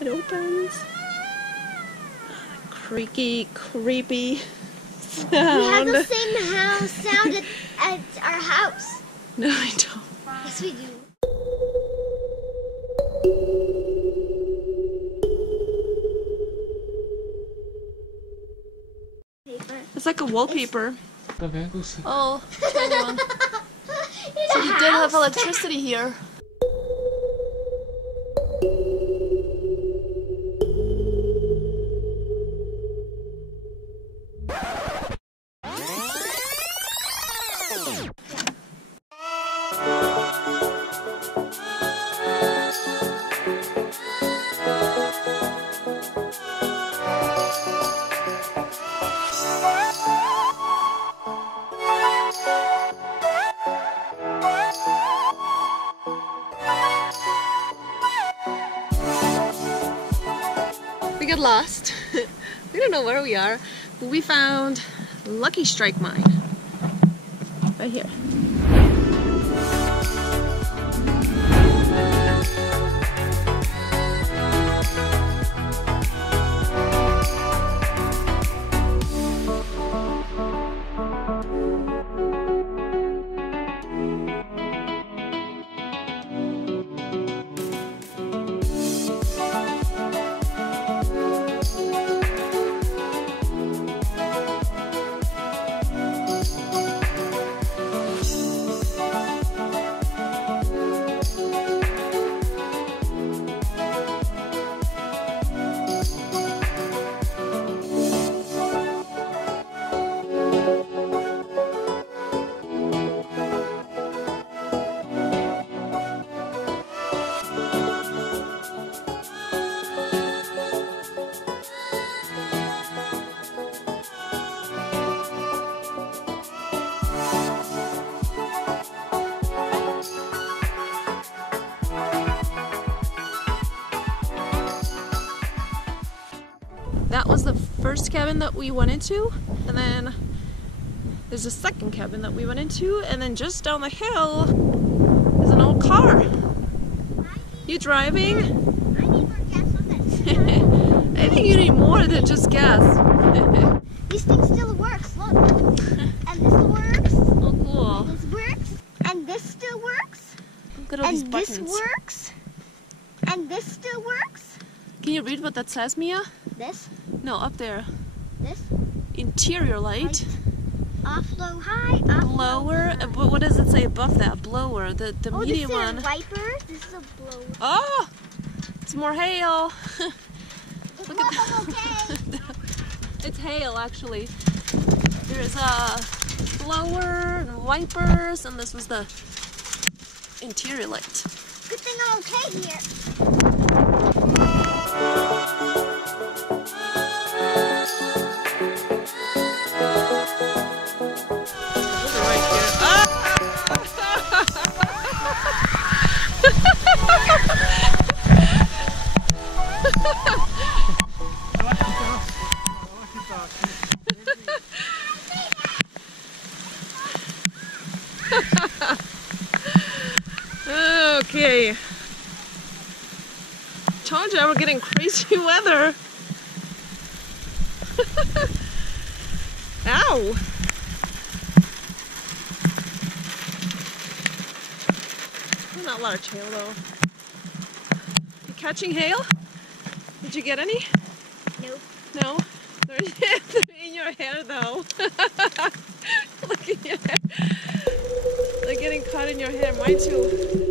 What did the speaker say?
It opens. Creaky, creepy sound. We have the same sound at our house. No, I don't. Yes, we do. It's like a wallpaper. It's... Oh, 21. So we did have electricity here. We got lost. We don't know where we are, but we found Lucky Strike mine right here. That was the first cabin that we went into, and then there's a second cabin that we went into, and then just down the hill is an old car. You driving? I need more gas on that. I think you need more than just gas. This thing still works, look. And this works. Oh, cool. And this works. And this still works. Look at all these And buttons. this works. And this still works. Can you read what that says, Mia? This. No, up there. This. Interior light. Off low high. Off Blower. low, high. But what does it say above that? Blower. The medium this is one. a wiper. This is a blower. Oh! It's more hail. Look at that. Okay. It's hail, actually. There's a blower and wipers, and this was the interior light. Good thing I'm okay here. Okay. Told you we're getting crazy weather. Ow! Not a lot of hail though. You catching hail? Did you get any? Nope. No? They're in your hair though. Look at your hair. They're getting caught in your hair. Mine too.